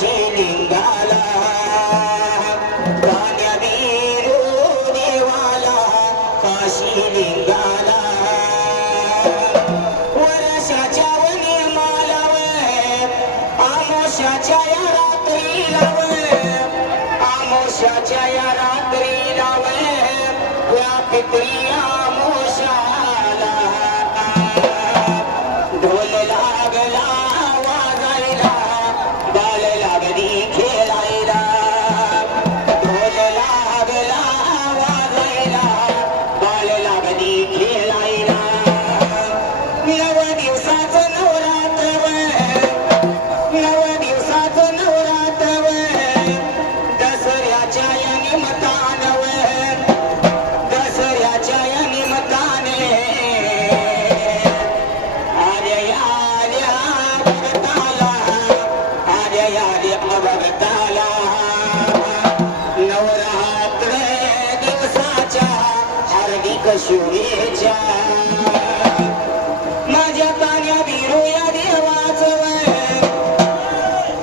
Kashi Lingala गाण्यावीरू देवाला Kashi Lingala वर्षाच्या वनी मालावे आमोशाच्या या रात्रीला आमोशाच्या या रात्रीला या पितरी आमोशाला ढोल लागला वाजायला बाल लागली खेळायला ढोल लागला वाजायला बाल लागली खेळायला नव दिवसाचं नवरात्र नव दिवसाचं नवरात्र दसऱ्याच्या या निमित्तानं दसऱ्याच्या या निमित्ताने नवरात्र दिवसाच्या हार्दिक शुभेच्छा माझ्या कान्या बिरू या देवाचं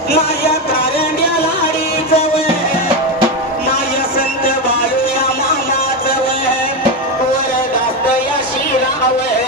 माझ्या कारंड्या लाडीचं माझ्या संत बालू या मामाचं वरदास्त या शिरावं